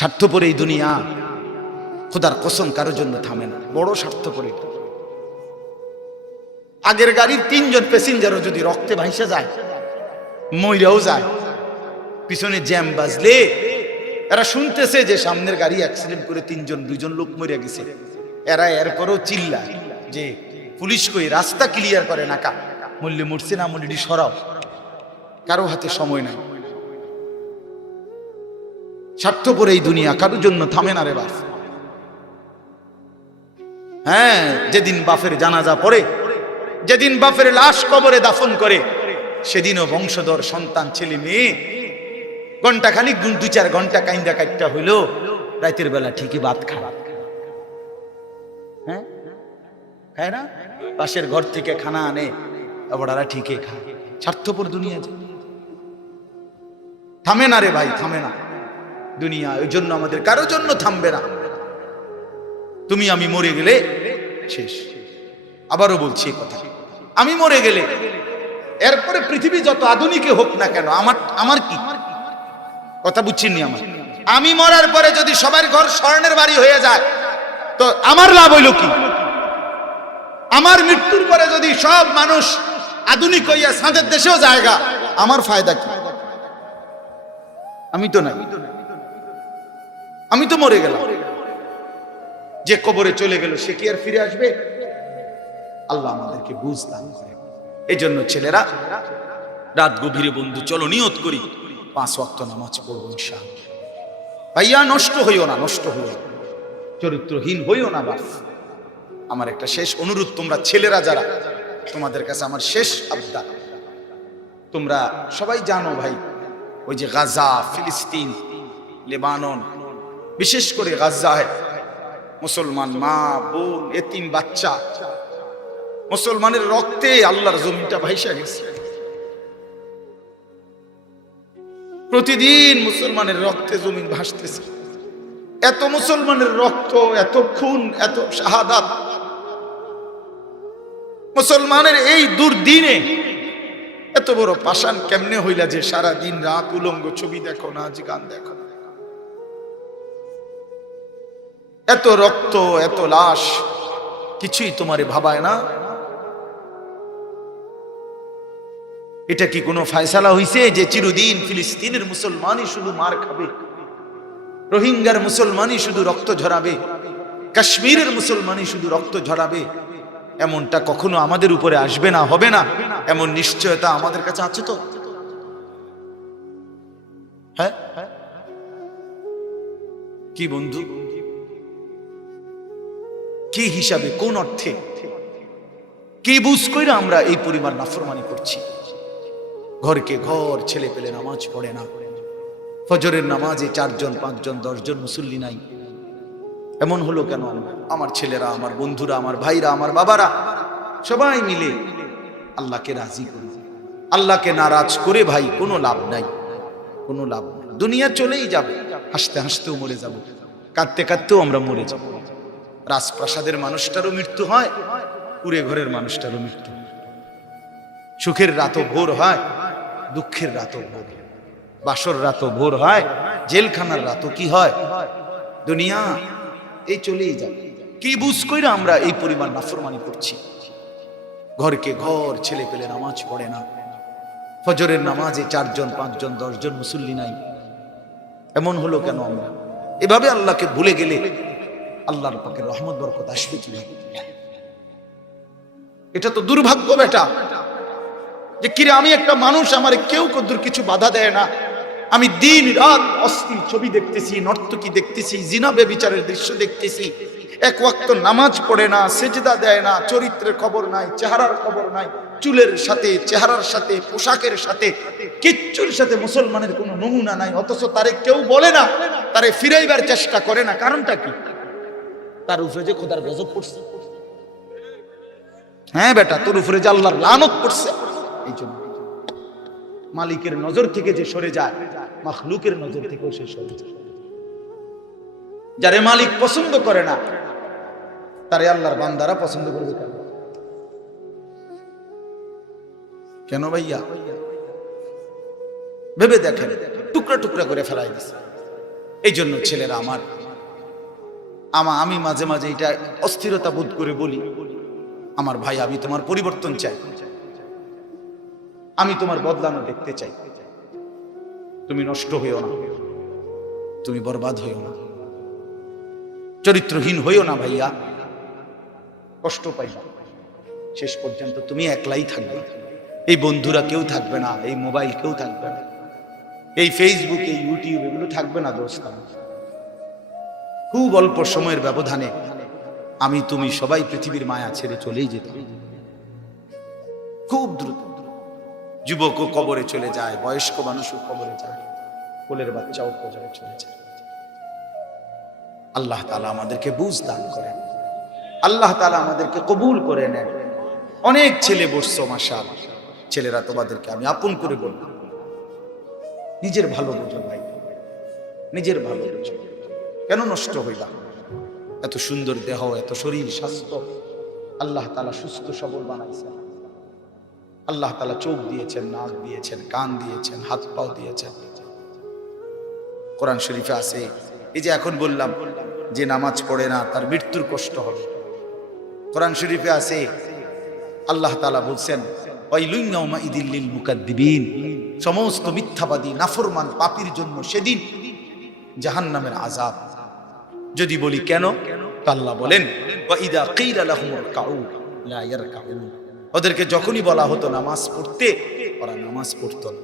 স্বার্থপর এই দুনিয়া, খোদার কসম কারোর জন্য থামে না, বড় স্বার্থপর। আগের গাড়ির 3 জন প্যাসেঞ্জারও যদি রক্তে ভাইসা যায়, মইরাও যায়, পিছনে জ্যাম বাজলে এরা শুনতেছে যে সামনের গাড়ি অ্যাক্সিডেন্ট করে 2জন লোক মরে গেছে, এরা এরপরও চিল্লায় যে পুলিশ কই, রাস্তা ক্লিয়ার করে না, কা মরলে মরছে, না মরলে সরাও। কারো হাতে সময় নাই। স্বার্থপর এই দুনিয়া, কারোর জন্য থামে না রে বাপ। হ্যাঁ, যেদিন বাপের জানাজা পড়ে, যেদিন বাপের লাশ কবরে দাফন করে, সেদিনও বংশধর সন্তান ছেলে মেয়ে ঘন্টাখানিক 2-4 ঘন্টা কাইন্দা কাইটটা হইলো, রাতের বেলা ঠিকই ভাত খায়। হ্যাঁ, খায় না? পাশের ঘর থেকে খানা আনে, ওরা ঠিকই খায়। স্বার্থপর দুনিয়া যে থামে না রে ভাই, থামে না দুনিয়া। ওই জন্য আমাদের কারোর জন্য থামবে না। তুমি আমি মরে গেলে শেষ। আবারও বলছি কথা, আমি মরে গেলে এরপরে পৃথিবী যত আধুনিকে হোক না কেন, আমার কি কথা বুঝছিনি? আমি মরার পরে যদি সবার ঘর স্বর্ণের বাড়ি হয়ে যায়, তো আমার লাভ হইল কি? আমার মৃত্যুর পরে যদি সব মানুষ আধুনিক হইয়া সাঁদের দেশেও জায়গা, আমার ফায়দা কি? আমি তো নাই, আমি তো মরে গেলাম। যে কবরে চলে গেল সে কি আর ফিরে আসবে? আল্লাহ আমাদেরকে বুঝ দান করে। এই জন্য ছেলেরা, রাত গভীরে বন্ধু চলো নিয়ত করি 5 ওয়াক্ত নামাজ পড়বো ইনশাআল্লাহ। ভাইয়া নষ্ট হইও না, নষ্ট হইও না, চরিত্রহীন হইও না। বাস আমার একটা শেষ অনুরোধ, তোমরা ছেলেরা যারা, তোমাদের কাছে আমার শেষ আবদার, তোমরা সবাই জানো ভাই, ওই যে গাজা, ফিলিস্তিন, লেবানন, বিশেষ করে গাজায় মুসলমান মা বোন, এতিম বাচ্চা, মুসলমানের রক্তে আল্লাহর জমিনটা ভাইসা গেছে। প্রতিদিন মুসলমানের রক্তে জমিন ভাসতেছে। এত মুসলমানের রক্ত, এত খুন, এত শাহাদাত, মুসলমানের এই দুর্দিনে এত বড় পাষাণ কেমনে হইলা যে সারা দিন রাত উলঙ্গ ছবি দেখো, নাচ গান দেখো? এত রক্ত, এত লাশ, কিছুই তোমারে ভাবায় না? এটা কি কোনো ফয়সালা হইছে যে চিরদিন ফিলিস্তিনের মুসলমানই শুধু মার খাবে, রোহিঙ্গার মুসলমানই শুধু রক্ত ঝরাবে, কাশ্মীরের মুসলমানই শুধু রক্ত ঝরাবে? এমনটা কখনো আমাদের উপরে আসবে না, হবে না, এমন নিশ্চয়তা আমাদের কাছে আছে তো? হ্যাঁ, কি বন্ধু, কি হিসাবে, কোন অর্থে, কি বুঝ কইরা আমরা এই পরিমাণ নাফরমানি করছি? ঘরকে ঘর, ছেলে পেলে নামাজ পড়ে না, ফজরের নামাজে 4 জন 5 জন 10 জন মুসল্লি নাই। এমন হলো কেন? আমার ছেলেরা, আমার বন্ধুরা, আমার ভাইরা, আমার বাবারা সবাই মিলে আল্লাহকে রাজি করি। আল্লাহকে নারাজ করে ভাই কোনো লাভ নাই, কোনো লাভ নাই। দুনিয়া চলেই যাবে, হাসতে হাসতেও মরে যাব, কাঁদতে কাঁদতেও আমরা মরে যাব। রাজপ্রাসাদের মানুষটারও মৃত্যু হয়, কুড়ে ঘরের মানুষটারও মৃত্যু। সুখের রাতও ভোর হয়, দুঃখের রাতও ভোর, বাসর রাতও ভোর হয়, জেলখানার রাতও কি হয়? দুনিয়া এই চলেই যাবে। কি বুঝ কইরা আমরা এই পরিমাণ নাফরমানি করছি? ঘরকে ঘর, ছেলে পেলে নামাজ পড়ে না, ফজরের নামাজে 4 জন 5 জন 10 জন মুসল্লি নাই। এমন হলো কেন? আমরা এভাবে আল্লাহকে ভুলে গেলে আল্লাহর পাকের রহমত বরকত আসবে কিভাবে? এটা তো দুর্ভাগ্য বেটা, যে কিরে আমি একটা মানুষ, আমার কেউ কদ্দুর কিছু বাধা দেয় না, আমি দিন রাত অশ্লীল ছবি দেখতেছি, নর্তকী দেখতেছি, জিনা ব্যভিচারের দৃশ্য দেখতেছি, 1 ওয়াক্ত নামাজ পড়ে না, সেজদা দেয় না, চরিত্রের খবর নাই, চেহারার খবর নাই, চুলের সাথে, চেহারার সাথে, পোশাকের সাথে, কিচ্ছুর সাথে মুসলমানের কোনো নমুনা নাই, অথচ তারে কেউ বলে না, তারে ফিরাইবার চেষ্টা করে না। কারণটা কি? তার উপরে যে খোদার গজব পড়ছে। হ্যাঁ বেটা, তোর উপরে যে আল্লাহর লানত পড়ছে। এই জন্য মালিকের নজর থেকে যে সরে যায়, মাখলুকের নজর থেকেও সে সরে যায়। যারে মালিক পছন্দ করে না, তারে আল্লাহর বান্দারা পছন্দ করবে কেন? কেন ভাইয়া? ভেবে দেখেন, টুকরা টুকরা করে ফেলাই দিছে। এই জন্য ছেলেরা আমি মাঝে মাঝে এটা অস্থিরতা বোধ করে বলি, আমার ভাই, আমি তোমার পরিবর্তন চাই, আমি তোমার বদলানো দেখতে চাই। তুমি নষ্ট হইও না, তুমি বরবাদ হইও না, চরিত্রহীন হইও না ভাইয়া, কষ্ট পাইবা। শেষ পর্যন্ত তুমি একলাই থাকবে, এই বন্ধুরা কেউ থাকবে না, এই মোবাইল কেউ থাকবে না, এই ফেসবুক, এই ইউটিউব এগুলো থাকবে না দোস্ত। খুব অল্প সময়ের ব্যবধানে আমি তুমি সবাই পৃথিবীর মায়া ছেড়ে চলেই যেত, খুব দ্রুত। যুবকও কবরে চলে যায়, বয়স্ক মানুষও কবরে যায়, কোলের বাচ্চাও কবরে চলে যায়। আল্লাহ তাআলা আমাদেরকে বুঝ দান করেন, আল্লাহ তাআলা আমাদেরকে কবুল করে নেন। অনেক ছেলে বসছো, মাশাআল্লাহ। ছেলেরা, তোমাদেরকে আমি আপন করে বলবো, নিজের ভালো বোঝো ভাই, নিজের ভালো বোঝো। কেন নষ্ট হইলা? এত সুন্দর দেহ, এত শরীর স্বাস্থ্য আল্লাহ তাআলা সুস্থ সবল বানাইছেন। আল্লাহ তাআলা চোখ দিয়েছেন, নাক দিয়েছেন, কান দিয়েছেন, হাত পাও দিয়েছেন। কোরআন শরীফে আছে, এই যে এখন বললাম যে নামাজ পড়ে না তার মৃত্যুর কষ্ট হবে। কোরআন শরীফে আছে, আল্লাহ তাআলা বলছেন, ওয়াইলুন ইয়াউমাইযিল লিল মুকাদ্দিবিন, সমস্ত মিথ্যাবাদী নাফরমান পাপীর জন্য সেদিন জাহান্নামের আযাব। যদি বলি কেন, আল্লাহ বলেন, ওয়া ইযা কিলা লাহুম ইরকাউ লা ইয়ারকাউন, ওদেরকে যখনই বলা হতো নামাজ পড়তে, ওরা নামাজ পড়তো না।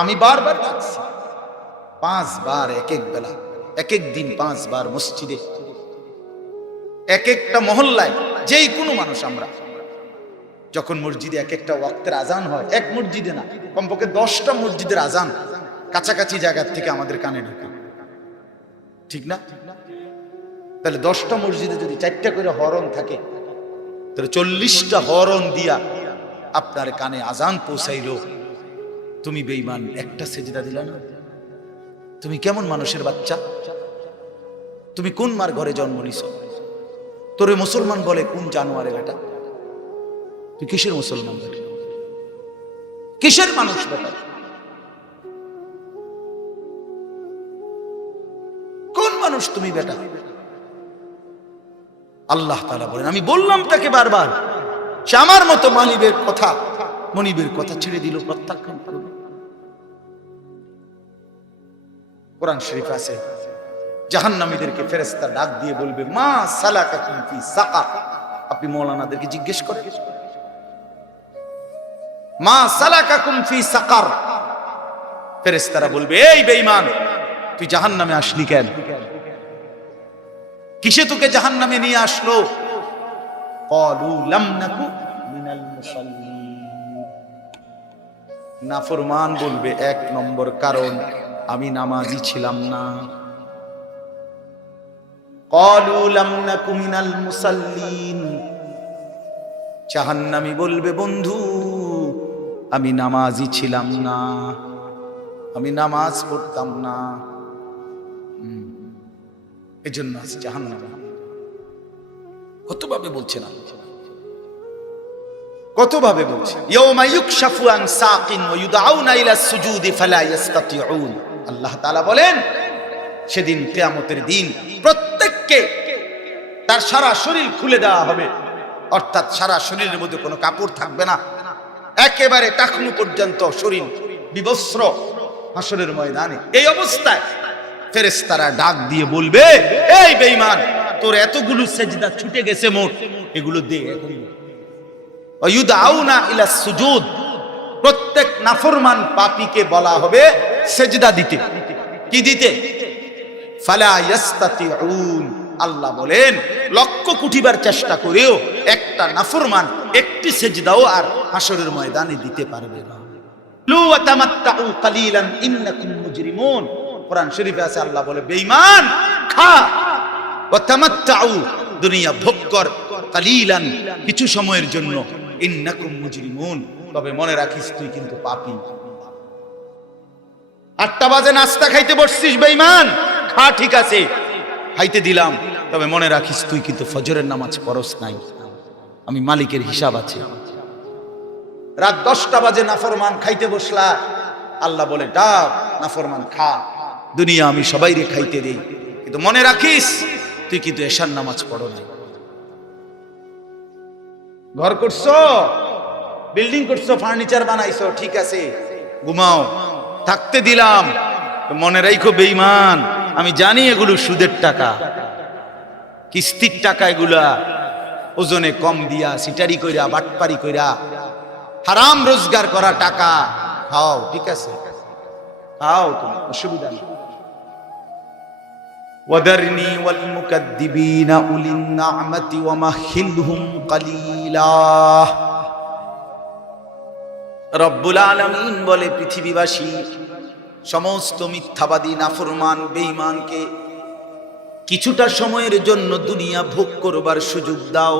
আমি বারবার ডাকছি, 5 বার এক এক বেলা, এক এক দিন 5 বার মসজিদে, এক একটা মহল্লায়, যেই কোনো মানুষ, আমরা যখন মসজিদে এক একটা ওয়াক্তের আজান হয়, এক মসজিদে না, কমপক্ষে 10টা মসজিদের আজান কাছাকাছি জায়গার থেকে আমাদের কানে ঢুকে, ঠিক না? তাহলে 10টা মসজিদে যদি 4টা করে হরন থাকে, তাহলে 40টা হরন দিয়া আপনার কানে আজান পৌঁছাইলো। তুমি বেঈমান, একটা সেজদা দিলা না? তুমি কেমন মানুষের বাচ্চা? তুমি কোন মার ঘরে জন্ম নিছ? তোরে মুসলমান বলে কোন জানোয়ারে বেটা? তুই কিসের মুসলমান বেটা? কিসের মানুষ বেটা? কোন মানুষ তুমি বেটা? আল্লাহ তাআলা বলেন, আমি বললাম তাকে বারবার, সে আমার মতো মনিবের কথা ছেড়ে দিল, প্রত্যাখ্যান করবে। কোরআন শরীফ আছে, জাহান্নামীদেরকে ফেরেশতা ডাক দিয়ে বলবে, মা সালাকাকুম ফি সাকার। আপনি মাওলানাদেরকে জিজ্ঞেস করেন, মা সালাকাকুম ফি সাকার। ফেরেশতারা বলবে, এই বেঈমান, তুই জাহান্নামে আসলি কেন? কিসে তোকে জাহান্নামে নিয়ে আসলো? ক্বালু লাম নাকু মিনাল মুসাল্লিন। নাফরমান বলবে, 1 নম্বর কারণ আমি নামাজি ছিলাম না। ক্বালু লাম নাকু মিনাল মুসাল্লিন। জাহান্নামী বলবে, বন্ধু আমি নামাজি ছিলাম না, আমি নামাজ পড়তাম না, এজন্য আজ জাহান্নামে। কতভাবে বলছেন আল্লাহ, কতভাবে বলছেন, ইয়াউমা ইউকশাফু আন সাকিন ওয়া ইউদআউনা ইলা সুজুদি ফালা ইস্তাতিউন। আল্লাহ তাআলা বলেন, সেদিন কিয়ামতের দিন প্রত্যেককে তার সারা শরীর খুলে দেওয়া হবে, অর্থাৎ সারা শরীরের মধ্যে কোনো কাপড় থাকবে না, একেবারে টাকনু পর্যন্ত শরীর বিবস্ত্র হাসরের ময়দানে। এই অবস্থায় ফেরেশতারা ডাক দিয়ে বলবে, এই বেঈমান, তোর এতগুলো সেজদা ছুটে গেছে মোট, এগুলো দে এখন। ওয়ায়ুদআউনা ইলা সুজুদ, প্রত্যেক নাফরমান পাপীকে বলা হবে সেজদা দিতে। কি দিতে? ফালা ইস্তাতিউন। আল্লাহ বলেন, লক্ষ কোটিবার চেষ্টা করেও একটা নাফরমান একটি সেজদাও আর হাসরের ময়দানে দিতে পারবে না। লু ওয়া তামাত্তাউ কালিলান ইন্নাকুম মুজরিমুন। কোরআন শরীফে আছে, আল্লাহ বলে, বেঈমান, খা, ওয়া তামাত্তাউ, দুনিয়া ভোগ কর, কালিলান, কিছু সময়ের জন্য, ইন্নাকুম মুজরিমুন, তবে মনে রাখিস তুই কিন্তু পাপী। 8টা বাজে নাস্তা খাইতে বসছিস বেঈমান, খা, ঠিক আছে, খাইতে দিলাম, তবে মনে রাখিস তুই কিন্তু ফজরের নামাজ পড়স নাই, আমি মালিকের হিসাব আছে। রাত 10টা বাজে নাফরমান খাইতে বসলা, আল্লাহ বলে, ডাক, নাফরমান খা, দুনিয়া আমি সবাইরে খাইতে দেই, কিন্তু মনে রাখিস তুই কিন্তু এশার নামাজ পড়ো না। ঘর করছো, বিল্ডিং করছো, ফার্নিচার বানাইছো, ঠিক আছে, ঘুমাও, থাকতে দিলাম, মনে রাখো বেঈমান, আমি জানি এগুলো সুদের টাকা, কিস্তির টাকা, এগুলা ওজনে কম দিয়া সিটারি কইরা বাটপারি কইরা হারাম রোজগার করা টাকা। খাও, ঠিক আছে, খাও, তুমি অসুবিধা নেই। ওয়াদারনি ওয়াল মুকাদ্দিবিনা উলিন নি'মাতি ওয়া মাহিলহুম কালিলা। রব্বুল আলামিন বলে, পৃথিবীবাসী সমস্ত মিথ্যাবাদী নাফরমান বেঈমানকে কিছুটা সময়ের জন্য দুনিয়া ভোগ করবার সুযোগ দাও।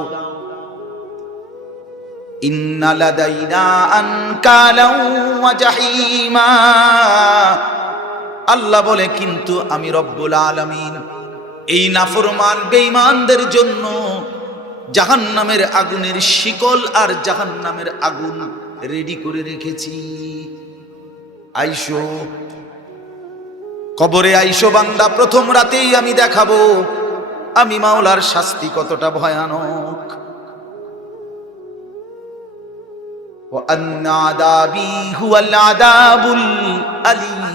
ইন্না লাদাইনা আনকালাও ওয়া জাহিমা। আল্লাহ বলে, কিন্তু আমি রব্বুল আলামিন এই নাফরমান বেঈমানদের জন্য জাহান্নামের আগুনের শিকল আর জাহান্নামের আগুন রেডি করে রেখেছি। আইসো, কবরে আইসো বান্দা, প্রথম রাতেই আমি দেখাবো আমি মাওলার শাস্তি কতটা ভয়ানক। ওয়া আন্না আযাবি হুয়াল আযাবুল আলীম।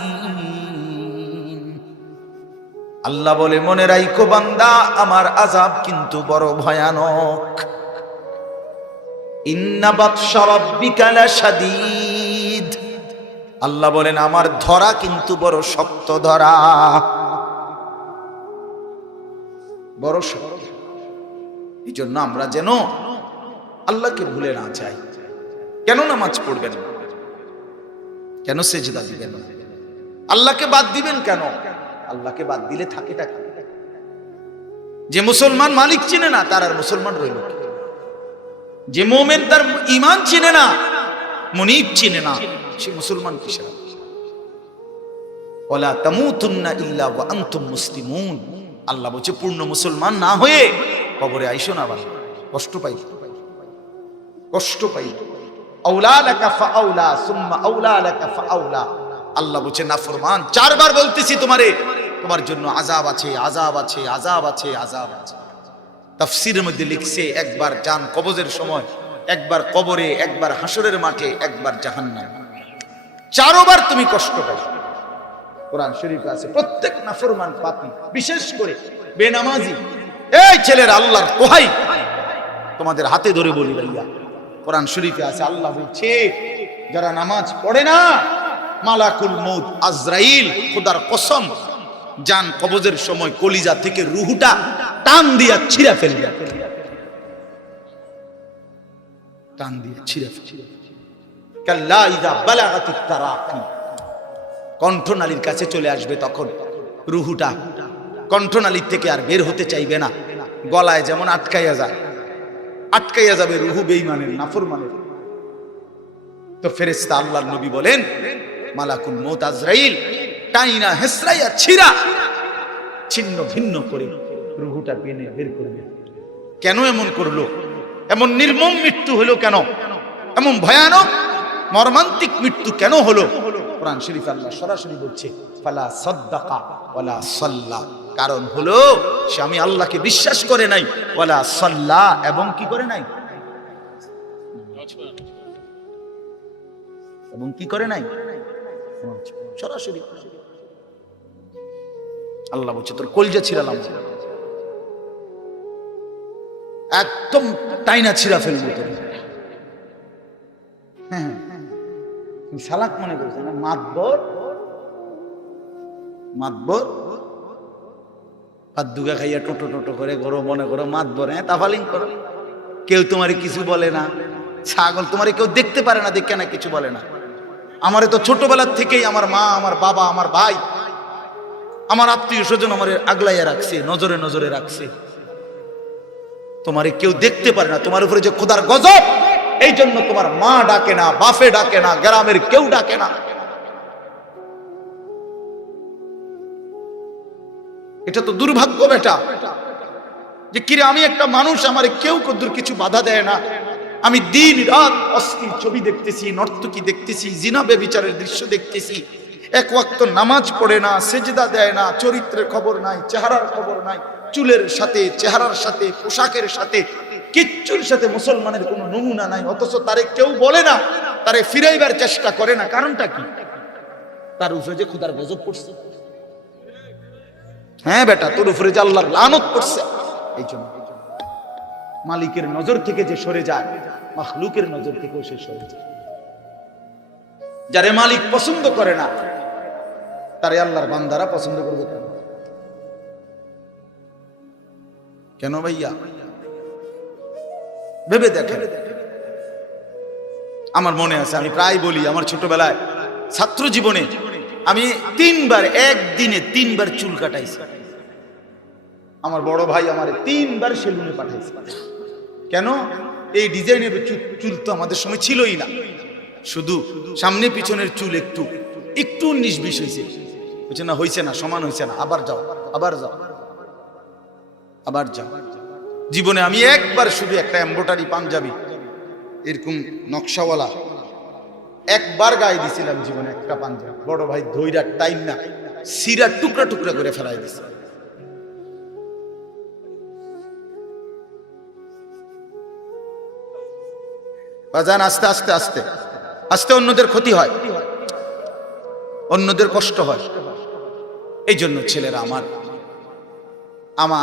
আল্লাহ বলে, মনে রাখো বান্দা, আমার আযাব কিন্তু বড় ভয়ানক। ইন্না বাতশা রাব্বিকা লাশাদীদ। আল্লাহ বলেন, আমার ধরা কিন্তু বড় শক্ত ধরা, বড় শক্ত। এই জন্য আমরা যেন আল্লাহকে ভুলে না যাই। কেন নামাজ পড়বেন, কেন সেজদা দিবেন, আল্লাহকে বাদ দিবেন কেন? আল্লাহকে বাদ দিলে থাকেটা কি? যে মুসলমান মালিক চিনে না, তার আর মুসলমান রইল কি? যে মুমিন তার ঈমান চিনে না, মুনিব চিনে না, সে মুসলমান কিসের? ওয়ালা তামুতুন্না ইল্লা ওয়া আনতুম মুসলিমুন। আল্লাহ বলছে, পূর্ণ মুসলমান না হয়ে কবরে আইসো না, বাবা, কষ্ট পাই, কষ্ট পাই। আউলা লাকা ফাআউলা সুম্মা আউলা লাকা ফাআউলা। আল্লাহ বলছে, নাফরমান, চারবার বলতেছি তোমারে, তোমার জন্য আযাব আছে, আযাব আছে, আযাব আছে, আযাব আছে। তাফসীরের মধ্যে লিখছে, একবার জান কবজের সময়, একবার কবরে, একবার হাসরের মাঠে, একবার জাহান্নাম, চারবার তুমি কষ্ট পাবে। কোরআন শরীফে আছে, প্রত্যেক নাফরমান পাপী, বিশেষ করে বেনামাজি, এই ছেলেরা, আল্লাহর দোহাই তোমাদের হাতে ধরে বলি ভাইয়া, কোরআন শরীফে আছে, আল্লাহ বলছে, যারা নামাজ পড়ে না, মালাকুল মউত আজরাইল, খোদার কসম, জান কবজের সময় কলিজা থেকে রুহুটা টান দিয়া ছিঁড়া ফেলবে, টান দিয়ে ছিঁড়া ফেলবে। কাল্লা ইযা বালাগাতিত তারাকি, কণ্ঠনালীর কাছে চলে আসবে, তখন রুহুটা কণ্ঠনালীর থেকে আর বের হতে চাইবে না, গলায় যেমন আটকাইয়া যায়, আটকাইয়া যাবে রুহু বেঈমানের, নাফরমানের। তো ফেরেশতা আল্লাহর নবী বলেন, মালাকুল মউত আজরাইল টাইনা হেসরাইয়া ছিঁড়া ছিন্ন ভিন্ন করে রুহুটা টেনে বের করবে। কেন এমন করলো? এমন নির্মম মৃত্যু হলো কেন? এমন ভয়ানক মর্মান্তিক মৃত্যু কেন হলো? কোরআন শরীফ আল্লাহ সরাসরি বলছে, ফালা সাদ্দাকা ওয়ালা সাল্লা। কারণ হলো, সে আমি আল্লাহকে বিশ্বাস করে নাই, ওয়ালা সাল্লা, এবং কি করে নাই, এবং কি করে নাই, সরাসরি আল্লাহ বলছে, তোর কলজা ছিঁড়ালাম, একদম টাইনা ছিঁড়া ফেলবো তোর। হ্যাঁ, সালাক মনে করছে না, মাতবর, মাতবর ভাত দুগা খাইয়া টোটো টোটো করে ঘরো মনে করো মাতবর, হ্যাঁ, তাফালিং করো, কেউ তোমারে কিছু বলে না, ছাগল তোমারে কেউ দেখতে পারে না, দেখে না কিছু বলে না। আমারে তো ছোটবেলার থেকেই আমার মা, আমার বাবা, আমার ভাই, আমার আত্মীয় স্বজন আমারে আগলাইয়া রাখছে, নজরে নজরে রাখছে। তোমারে কেউ দেখতে পারে না, তোমার উপরে যে খোদার গজব, এই জন্য তোমার মা ডাকে না, বাপে ডাকে না, গ্রামের কেউ ডাকে না। এটা তো দুর্ভাগ্য বেটা, যে কিরে আমি একটা মানুষ, আমারে কেউ কদ্দুর কিছু বাধা দেয় না, আমি দিন রাত অশ্লীল ছবি দেখতেছি, নর্তকী দেখতেছি, জিনা ব্যভিচারের দৃশ্য দেখতেছি, এক ওয়াক্ত নামাজ পড়ে না, সেজদা দেয় না, চরিত্রের খবর নাই, চেহারার খবর নাই, চুলের সাথে, চেহারার সাথে, পোশাকের সাথে, কিচ্ছুর সাথে মুসলমানের কোনো নমুনা নাই, অথচ তারে কেউ বলে না, তারে ফিরাইবার চেষ্টা করে না। কারণটা কি? তার উপরে যে খোদার গজব পড়ছে। হ্যাঁ বেটা, তোর উপরে যে আল্লাহর লানত পড়ছে। এই জন্য মালিকের নজর থেকে যে সরে যায়, মাখলুকের নজর থেকেও সে সরে যায়। যারে মালিক পছন্দ করে না, তারে আল্লাহর বান্দারা পছন্দ করবে কেন? কেন ভাইয়া? ভেবে দেখেন। আমার মনে আছে, আমি প্রায় বলি, আমার ছোটবেলায় ছাত্র জীবনে আমি একদিনে তিনবার চুল কাটাইছি। আমার বড় ভাই আমার 3 বার সেলুনে পাঠাইছে। কেন? এই ডিজাইনের চুল তো আমাদের সময় ছিলই না, শুধু সামনে পিছনের চুল একটু 19-20 হয়েছে। বুঝছে না, হয়েছে না, সমান হয়েছে না, আবার যাও, আবার যাও, আবার যাও। জীবনে আমি একবার শুধু একটা এমব্রয়ডারি পাঞ্জাবি এরকম নকশাওয়ালা একবার গায়ে দিছিলাম জীবনে, একটা পাঞ্জাবি। বড় ভাই ধইরা টাইম না সিরা টুকরা টুকরা করে ফেলাই দিছে। বাজান, আস্তে আস্তে আস্তে আস্তে অন্যদের ক্ষতি হয়, অন্যদের কষ্ট হয়। এই জন্য ছেলেরা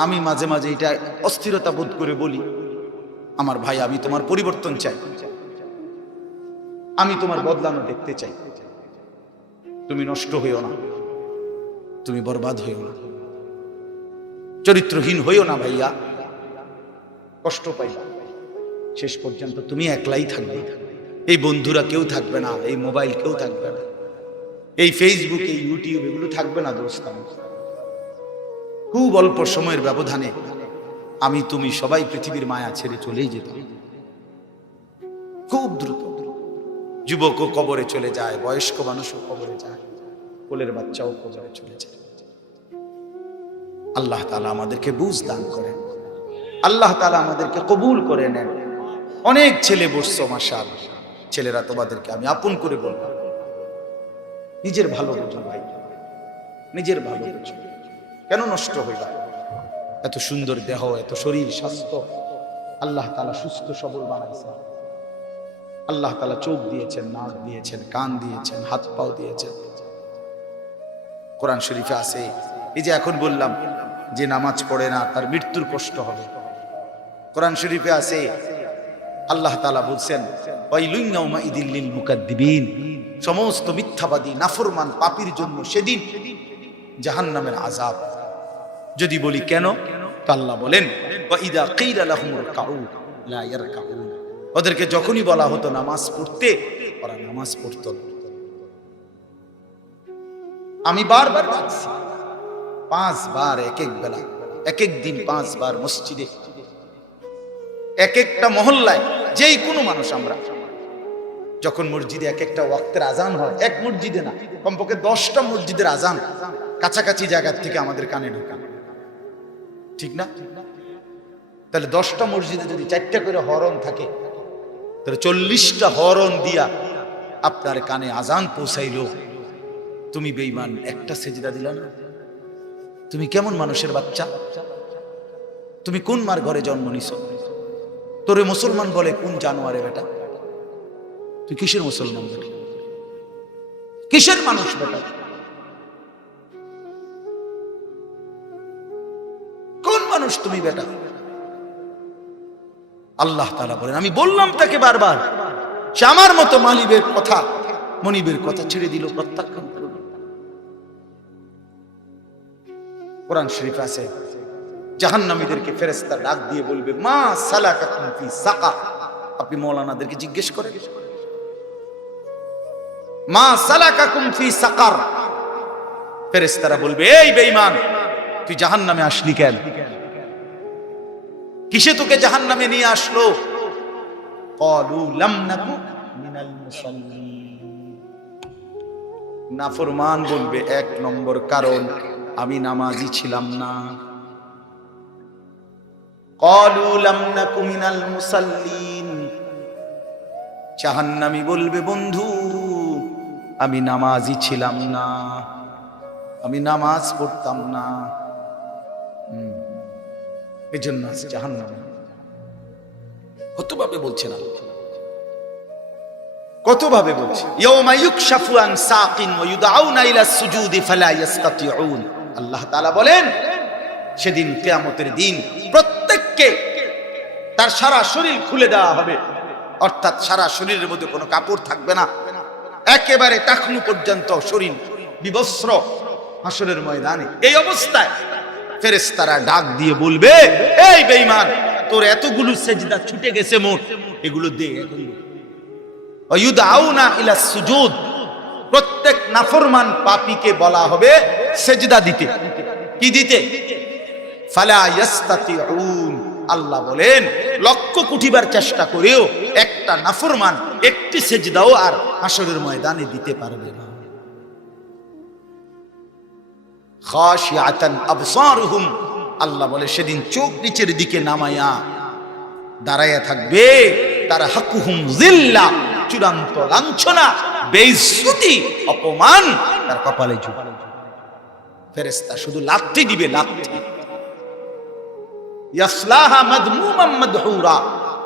আমি মাঝে মাঝে এটা অস্থিরতা বোধ করে বলি, আমার ভাই, আমি তোমার পরিবর্তন চাই, আমি তোমার বদলানো দেখতে চাই। তুমি নষ্ট হইও না, তুমি বরবাদ হইও না, চরিত্রহীন হইও না ভাইয়া, কষ্ট পাইবা। শেষ পর্যন্ত তুমি একলাই থাকবে, এই বন্ধুরা কেউ থাকবে না, এই মোবাইল কেউ থাকবে না, এই ফেসবুক, এই ইউটিউব এগুলো থাকবে না। দোস্ত, খুব অল্প সময়ের ব্যবধানে আমি তুমি সবাই পৃথিবীর মায়া ছেড়ে চলেই যেতাম, খুব দ্রুত। যুবকও কবরে চলে যায়, বয়স্ক মানুষও কবরে যায়, কোলের বাচ্চাও কবরে চলে যায়। আল্লাহ তাআলা আমাদেরকে বুঝ দান করেন, আল্লাহ তাআলা আমাদেরকে কবুল করে নেন। অনেক ছেলে বসছো, মাশাআল্লাহ। ছেলেরা, তোমাদেরকে আমি আপন করে বলবো, নিজের ভালো বোঝো ভাই, নিজের ভালো বোঝো। কেন নষ্ট হইবা? এত সুন্দর দেহ, এত শরীর স্বাস্থ্য আল্লাহ তাআলা সুস্থ সবল বানাইছেন। আল্লাহ তাআলা চোখ দিয়েছেন, নাক দিয়েছেন, কান দিয়েছেন, হাত পাও দিয়েছেন। কোরআন শরীফে আছে, এই যে এখন বললাম যে নামাজ পড়ে না তার মৃত্যুর কষ্ট হবে। কোরআন শরীফে আছে, আল্লাহ তাআলা বলছেন, ওয়াইলুন ইয়াউমাইযিল লিল মুকাদ্দিবিন, সমস্ত মিথ্যাবাদী নাফরমান পাপীর জন্য সেদিন জাহান্নামের আযাব। যদি বলি কেন, তো আল্লাহ বলেন, ওয়াইদা কিলা লাহুম রকাউ লা ইয়ারকাউন, ওদেরকে যখনই বলা হতো নামাজ পড়তে, ওরা নামাজ পড়তো না। আমি বারবার ডাকছি, 5 বার এক এক বেলা, এক এক দিন 5 বার মসজিদে, এক একটা মহল্লায়, যেই কোনো মানুষ আমরা যখন মসজিদে এক একটা ওয়াক্তের আজান হয়, এক মসজিদে না, কমপক্ষে 10টা মসজিদের আজান কাছাকাছি জায়গার থেকে আমাদের কানে ঢোকা, ঠিক না? তাহলে 10টা মসজিদে যদি 4টা করে হরন থাকে, তাহলে 40টা হরন দিয়া আপনার কানে আজান পৌঁছাইলো। তুমি বেঈমান, একটা সেজদা দিলা না। তুমি কেমন মানুষের বাচ্চা? তুমি কোন মার ঘরে জন্ম নিছো? তোরে মুসলমান বলে কোন জানোয়ারে বেটা? তুই কিসের মুসলমান বেটা? কিসের মানুষ বেটা? কোন মানুষ তুমি বেটা? আল্লাহ তাআলা বলেন, আমি বললাম তাকে বারবার, সে আমার মতো মনিবের কথা ছেড়ে দিল, প্রত্যাখ্যান করল। কোরআন শরীফ আছে, জাহান্নামীদেরকে ফেরেশতা ডাক দিয়ে বলবে, মা সালাকাকুম ফি সাকার। আপনি মাওলানাদেরকে জিজ্ঞেস করেন, মা সালাকাকুম ফি সাকার। ফেরেশতারা বলবে, এই বেঈমান, তুই জাহান্নামে আসলি কেন? কিসে তোকে জাহান্নামে নিয়ে আসলো? ক্বালু লাম নাকু মিনাল মুসাল্লিন। নাফরমান বলবে, 1 নম্বর কারণ আমি নামাজি ছিলাম না। ক্বালু লাম নাকু মিনাল মুসাল্লিন। জাহান্নামী বলবে, বন্ধু আমি নামাজি ছিলাম না, আমি নামাজ পড়তাম না, এজন্য আজ জাহান্নামে। কতভাবে বলছেন আল্লাহ, কতভাবে বলছে। ইয়াউমা ইউকশাফু আন সাকিন ওয়া ইউদআউনা ইলা সুজুদি ফালা ইস্তাতিউন। আল্লাহ তাআলা বলেন সেদিন কিয়ামতের দিন প্রত্যেককে তার সারা শরীর খুলে দেওয়া হবে, অর্থাৎ সারা শরীরের মধ্যে কোনো কাপড় থাকবে না, একেবারে টাকনু পর্যন্ত শরীর বিবস্ত্র হাসরের ময়দানে। এই অবস্থায় ফেরেশতারা ডাক দিয়ে বলবে, এই বেঈমান, তোর এতগুলো সেজদা ছুটে গেছে মোট, এগুলো দে এখন। ওয়ায়ুদআউনা ইলা সুজুদ, প্রত্যেক নাফরমান পাপীকে বলা হবে সেজদা দিতে। কি দিতে? ফালা ইস্তাতিউন। আল্লাহ বলেন লক্ষ কোটিবার চেষ্টা করেও একটা নাফরমান একটি সেজদাও আর হাসরের ময়দানে দিতে পারবে না। খাশিআতান আবসারুহুম, আল্লাহ বলে সেদিন চোখ নিচের দিকে নামায়া দাঁড়ায়া থাকবে। তারা হাকুহুম জিল্লা, চূড়ান্ত লাঞ্ছনা, বেইজ্জতি, অপমান তার কপালে জুটবে। ফেরেশতা শুধু লাথি দিবে, লাথি। ইয়াসলাহা মাদমুমান মাদহুরা,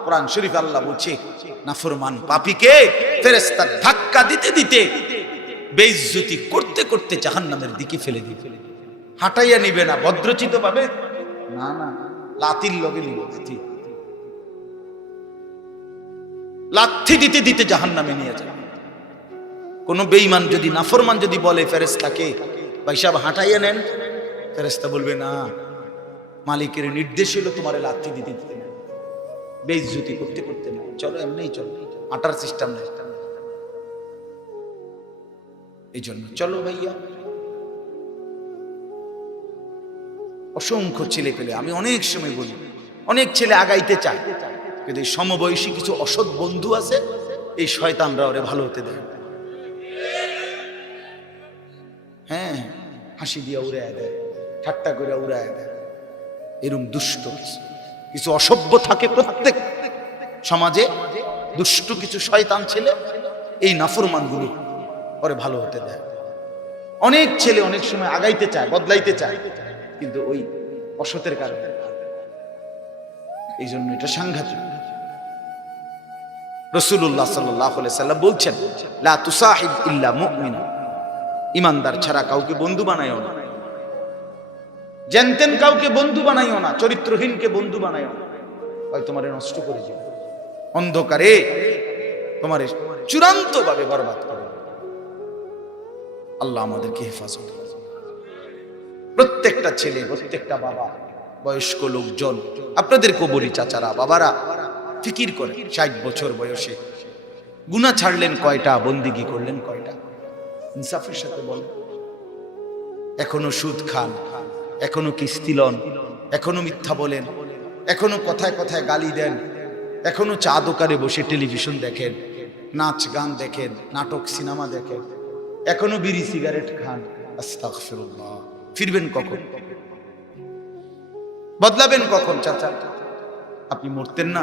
কোরআন শরীফ আল্লাহ বলছে নাফরমান পাপীকে ফেরেশতা ধাক্কা দিতে দিতে বেইজ্জতি করতে করতে জাহান্নামের দিকে ফেলে দিবে। হাঁটাইয়া নিবে না ভদ্রচিত ভাবে, না না, লাথির লগে নিবে। লাথি দিতে দিতে জাহান্নামে নিয়ে যাবে। কোন বেঈমান যদি, নাফরমান যদি বলে ফেরেশতাকে, ভাই সাহেব হাঁটাইয়া নেন, ফেরেশতা বলবে না, মালিকের নির্দেশ হলো তোমারে লাথি দিতে দিতে না, বেইজ্জতি করতে করতে না, চলো এমনিই চলো, হাঁটার সিস্টেম নেই। এই জন্য চলো ভাইয়া। অসংখ্য ছেলে পেলে, আমি অনেক সময় বলি, অনেক ছেলে আগাইতে চায়, কিন্তু এই সমবয়সী কিছু অসৎ বন্ধু আছে, এই শয়তানরা ওরে ভালো হতে দেয়। হ্যাঁ, হাসি দিয়া উড়ায় দেয়, ঠাট্টা করে উড়ায় দেয়। এরকম দুষ্ট কিছু অসভ্য থাকে প্রত্যেক সমাজে, দুষ্ট কিছু শয়তান ছেলে, এই নাফরমানগুলো ওরে ভালো হতে দেয়। অনেক ছেলে অনেক সময় আগাইতে চায়, বদলাইতে চায়, কিন্তু ওই অসতের কারণে। এই জন্য এটা সাংঘাতিক। রাসূলুল্লাহ সাল্লাল্লাহু আলাইহি সাল্লাম বলছেন, লা তুসাহিব ইল্লা মুমিনা, ইমানদার ছাড়া কাউকে বন্ধু বানাইও না। জানতেন কাউকে বন্ধু বানাইও না, চরিত্রহীনকে বন্ধু বানাইও না, হয় তোমারে নষ্ট করে দিবে, অন্ধকারে তোমারে চূড়ান্ত ভাবে বরবাদ করে। আল্লাহ আমাদেরকে হেফাজত করুন। প্রত্যেকটা ছেলে, প্রত্যেকটা বাবা, বয়স্ক লোকজন, আপনাদেরকে বলি, চাচারা, বাবারা, ফিকির করে 60 বছর বয়সে গুনাহ ছাড়লেন কয়টা, বন্দিগি করলেন কয়টা? ইনসাফের সাথে বলেন। এখনো সুদ খান, এখনো কিস্তি লন, এখনো মিথ্যা বলেন, এখনো কথায় কথায় গালি দেন, এখনো চা দোকানে বসে টেলিভিশন দেখেন, নাচ গান দেখেন, নাটক সিনেমা দেখেন, এখনো বিড়ি সিগারেট খান। আস্তাগফিরুল্লাহ। ফিরবেন কখন? বদলাবেন কখন? চাচা, আপনি মরতেন না?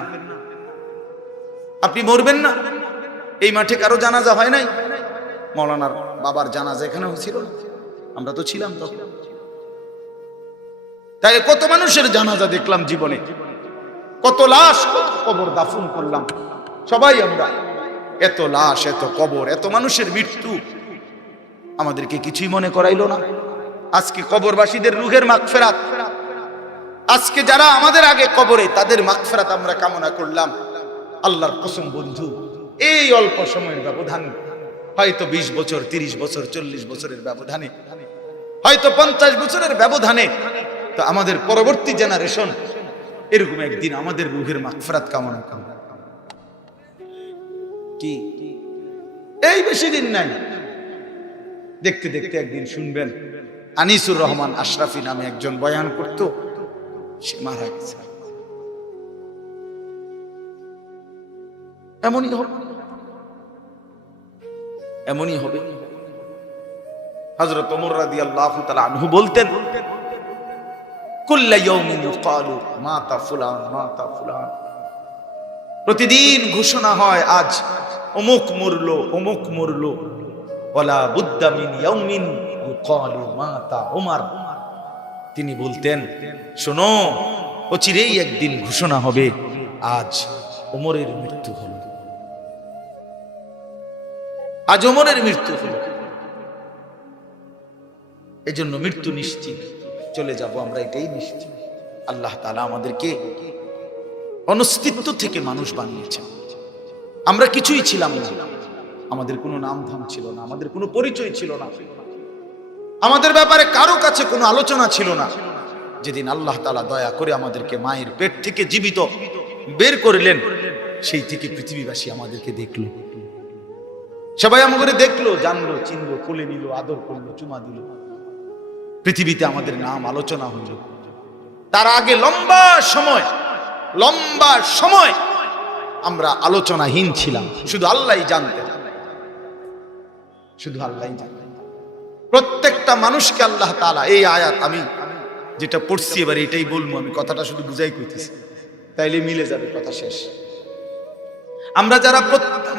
আপনি মরবেন না? এই মাঠে কারো জানাজা হয় নাই? মৌলানার বাবার জানাজা এখানে হয়েছিল, আমরা তো ছিলাম তখন। তাই কত মানুষের জানাজা দেখলাম জীবনে, কত লাশ, কত কবর দাফন করলাম সবাই আমরা। এত লাশ, এত কবর, এত মানুষের মৃত্যু আমাদেরকে কিছুই মনে করাইলো না। আজকে কবরবাসীদের রুহের মাগফিরাত, আজকে যারা আমাদের আগে কবরে, তাদের মাগফিরাত আমরা কামনা করলাম। আল্লাহর কসম বন্ধু, এই অল্প সময়ের ব্যবধান, হয়তো 20 বছর, 30 বছর, 40 বছরের ব্যবধানে, হয়তো 50 বছরের ব্যবধানে, তো আমাদের পরবর্তী জেনারেশন এরকম একদিন আমাদের রুহের মাগফিরাত কামনা করবে। কি এই বেশি দিন নাই, দেখতে দেখতে একদিন শুনবেন আনিসুর রহমান আশরাফি নামে একজন বয়ান করত, সে মারা গেছে। এমনই হবে, এমনই হবে। হযরত ওমর রাদিয়াল্লাহু তাআলা আনহু বলতেন, কুল্লা ইয়াউমিন ইউকালু মাতা ফুলান, মাতা ফুলান। প্রতিদিন ঘোষণা হয় আজ অমুক মরলো, অমুক মরলো, ওয়ালা বুদ্দা মিন ইয়াউমিন ইউকালু মাতা উমর। তিনি বলতেন, শোনো, অচিরেই একদিন ঘোষণা হবে আজ ওমরের মৃত্যু হলো, আজ ওমরের মৃত্যু হলো। এজন্য মৃত্যু নিশ্চিত, চলে যাব আমরা, এটাই নিশ্চিত। আল্লাহ তাআলা আমাদেরকে অনস্তিত্ব থেকে মানুষ বানিয়েছেন। আমরা কিছুই ছিলাম না, আমাদের কোনো নাম ধাম ছিল না, আমাদের কোনো পরিচয় ছিল না, আমাদের ব্যাপারে কারো কাছে কোনো আলোচনা ছিল না। যেদিন আল্লাহ তাআলা দয়া করে আমাদেরকে মায়ের পেট থেকে জীবিত বের করলেন, সেই থেকে পৃথিবীবাসী আমাদেরকে দেখলো, সবাই আমাদের দেখলো, জানলো, চিনলো, কোলে নিল, আদর করলো, চুমা দিল, পৃথিবীতে আমাদের নাম আলোচনা হইল। তার আগে লম্বা সময় আমরা আলোচনাহীন ছিলাম, শুধু আল্লাহই জানতেন, শুধু আল্লাহই জানতেন। প্রত্যেকটা মানুষকে আল্লাহ তাআলা, এই আয়াত আমি যেটা পড়ছি এবার এটাই বলবো, আমি কথাটা শুধু বুঝাই কইতেছি, তাইলে মিলে যাবে, কথা শেষ। আমরা যারা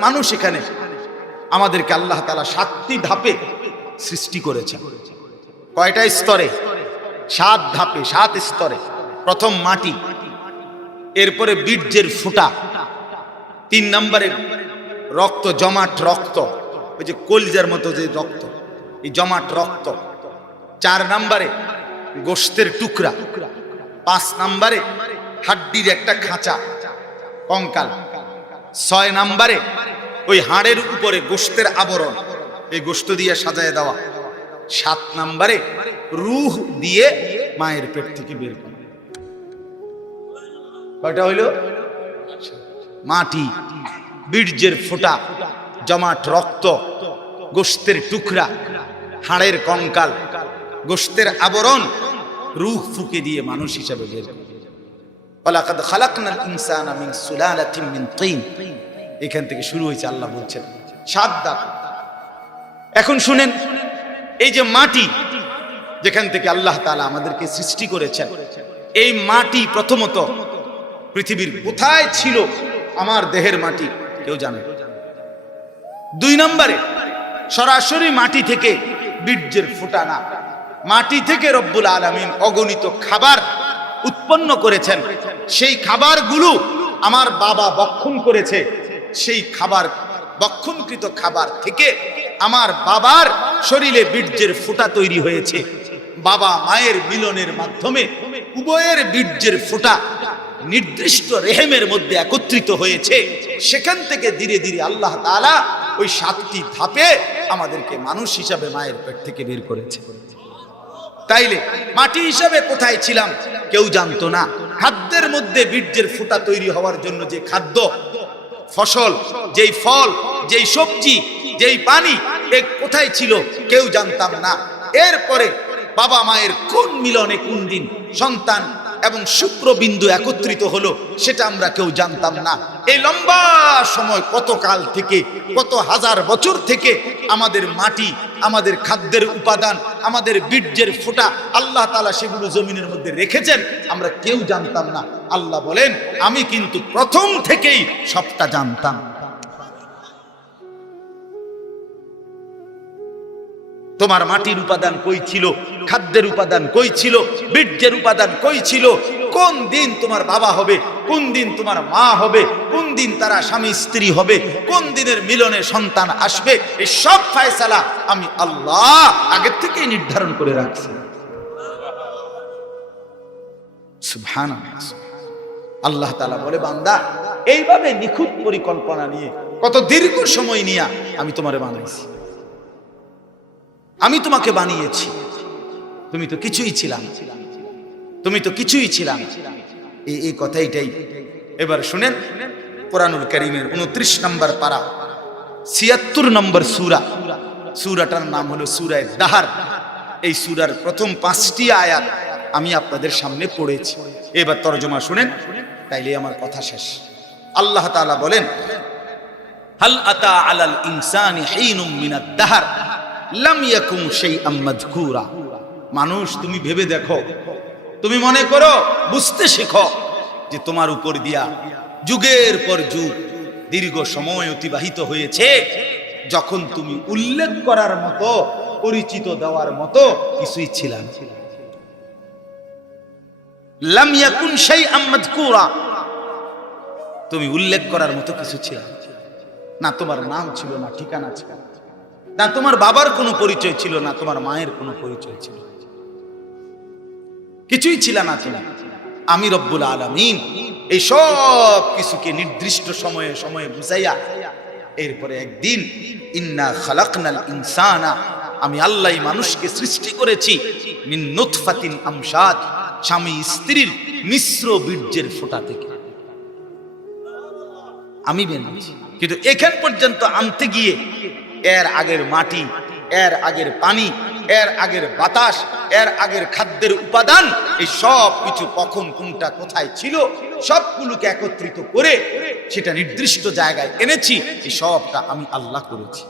মানুষ এখানে, আমাদেরকে আল্লাহ তাআলা 7টি ধাপে সৃষ্টি করেছেন। কয়টা স্তরে? 7 ধাপে, 7 স্তরে। প্রথম মাটি, এরপরে বীর্যের ফোঁটা, 3 নম্বরে রক্ত, জমাট রক্ত, ওই যে কলজার মতো যে রক্ত, এই জমাট রক্ত। 4 নম্বরে গোশতের টুকরা। 5 নম্বরে হাড্ডির একটা খাঁচা, কঙ্কাল। 6 নম্বরে ওই হাড়ের উপরে গোশতের আবরণ, এই গোশত দিয়ে সাজায় দেওয়া। 7 নম্বরে রূহ দিয়ে মায়ের পেট থেকে বের করে। কয়টা হইল? মাটি, বীর্যের ফোঁটা, জমাট রক্ত, গোশতের টুকরা, হাড়ের কঙ্কাল, গোশতের আবরণ, রূহ ফুঁকে দিয়ে মানুষ হিসাবে বের করে। ওয়ালাকাদ খালাকনাল ইনসানা মিন সুলালাতিন মিন তিন। এখান থেকে শুরু হয়েছে, আল্লাহ বলছেন 7 ধাপ। এখন শুনেন, এই যে মাটি যেখান থেকে আল্লাহ তাআলা আমাদেরকে সৃষ্টি করেছেন, এই মাটি প্রথমত পৃথিবীর কোথায় ছিল? আমার দেহের মাটি কেউ জানে? 2 নম্বরে সরাসরি মাটি থেকে বীর্যের ফোঁটা না, মাটি থেকে রব্বুল আলামিন অগণিত খাবার উৎপন্ন করেছেন। সেই খাবারগুলো আমার বাবা ভক্ষণ করেছে, সেই খাবার, ভক্ষণকৃত খাবার থেকে আমার বাবার শরীরে বীর্যের ফোঁটা তৈরি হয়েছে। বাবা মায়ের মিলনের মাধ্যমে উভয়ের বীর্যের ফোঁটা নির্দিষ্ট রেহেমের মধ্যে একত্রিত হয়েছে। সেখান থেকে ধীরে ধীরে আল্লাহ তাআলা ওই 7টি ধাপে আমাদেরকে মানুষ হিসাবে মায়ের পেট থেকে বের করেছে। তাইলে মাটি হিসাবে কোথায় ছিলাম কেউ জানতো না। খাদ্যের মধ্যে বীর্যের ফোঁটা তৈরি হওয়ার জন্য যে খাদ্য, ফসল, যেই ফল, যেই সবজি, যেই পানি, এ কোথায় ছিল কেউ জানতাম না। এরপরে বাবা মায়ের কোন মিলনে কোন দিন সন্তান এবং শুক্রবিন্দু একত্রিত হলো সেটা আমরা কেউ জানতাম না। এই লম্বা সময়, কত কাল থেকে, কত হাজার বছর থেকে আমাদের মাটি, আমাদের খাদ্যের উপাদান, আমাদের বীর্যের ফোঁটা আল্লাহ তাআলা সেগুলো জমিনের মধ্যে রেখেছেন, আমরা কেউ জানতাম না। আল্লাহ বলেন, আমি কিন্তু প্রথম থেকেই সবটা জানতাম। তোমার মাটির উপাদান কই ছিল, খাদ্যের উপাদান কই ছিল, বীর্যের উপাদান কই ছিল, কোন দিন তোমার বাবা হবে, কোন দিন তোমার মা হবে, কোন দিন তারা স্বামী স্ত্রী হবে, কোন দিনের মিলনে সন্তান আসবে, এই সব ফয়সালা আমি আল্লাহ আগে থেকেই নির্ধারণ করে রাখছি। সুবহানাল্লাহ। আল্লাহ তাআলা বলে, বান্দা, এইভাবে নিখুঁত পরিকল্পনা নিয়ে, কত দীর্ঘ সময় নিয়ে আমি তোমারে বানাইছি, আমি তোমাকে বানিয়েছি। তুমি তো কিছুই ছিলাম, তুমি তো কিছুই ছিলাম। এই কথাইটাই এবার শুনেন, কোরআনুল কারীমের 29 নম্বর পারা, 76 নম্বর সূরা, সূরাটার নাম হলো সূরা দাহর। এই সূরার প্রথম 5টি আয়াত আমি আপনাদের সামনে পড়েছি। এবার তরজমা শুনেন, তাইলে আমার কথা শেষ। আল্লাহ তাআলা বলেন, হাল আতা আলাল ইনসানি হিনুম মিনাদ দাহর লাম ইয়াকুম শাইআম মাযকুরা। মানুষ, তুমি ভেবে দেখো, তুমি মনে করো, বুঝতে শেখো যে তোমার উপর দিয়া যুগের পর যুগ দীর্ঘ সময় অতিবাহিত হয়েছে, যখন তুমি উল্লেখ করার মতো, পরিচিত দেওয়ার মতো কিছুই ছিল না। লাম ইয়াকুন শাইআম মাযকুরা, তুমি উল্লেখ করার মতো কিছু ছিল না। তোমার নাম ছিল না, ঠিকানা ছিল না, তোমার বাবার কোনো পরিচয় ছিল না, তোমার মায়ের কোনো পরিচয় ছিল না, কিছুই ছিল না। আমি রব্বুল আলামিন এই সব কিছুকে নির্দিষ্ট সময়ে সময়ে বুঝাইয়া এরপরে একদিন ইন্না খালাকনাল ইনসানা, আমি আল্লাহ মানুষকে সৃষ্টি করেছি মিন নুতফাতিন আমশাজ, স্বামী স্ত্রীর মিশ্র বীর্যের ফোঁটা থেকে আমি বানিয়েছি। কিন্তু এখান পর্যন্ত আনতে গিয়ে এর আগের মাটি, এর আগের পানি, এর আগের বাতাস, এর আগের খাদ্যের উপাদান, এই সব কিছু কখন কোনটা কোথায় ছিল সবগুলোকে একত্রিত করে সেটা নির্দিষ্ট জায়গায় এনেছি। এই সবটা আমি আল্লাহ করেছি।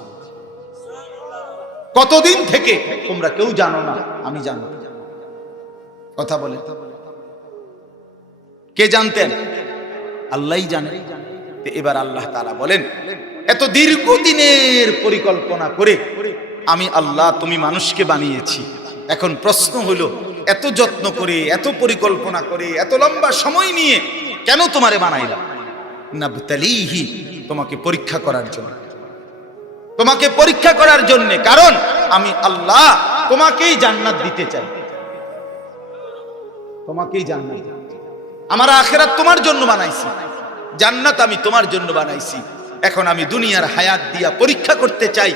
কতদিন থেকে তোমরা কেউ জানো না, আমি জানি। কথা বলে কে জানতেন? আল্লাহই জানে। এবার আল্লাহ তাআলা বলেন, এত দীর্ঘদিনের পরিকল্পনা করে আমি আল্লাহ তুমি মানুষকে বানিয়েছি। এখন প্রশ্ন হলো, এত যত্ন করে, এত পরিকল্পনা করে, এত লম্বা সময় নিয়ে কেন তোমারে বানাইলাম? নাবতালিহি, তোমাকে পরীক্ষা করার জন্য, তোমাকে পরীক্ষা করার জন্য। কারণ আমি আল্লাহ তোমাকেই জান্নাত দিতে চাই, তোমাকেই জান্নাত। আমার আখিরাত তোমার জন্য বানাইছি, জান্নাত আমি তোমার জন্য বানাইছি। এখন আমি দুনিয়ার হায়াত দিয়া পরীক্ষা করতে চাই।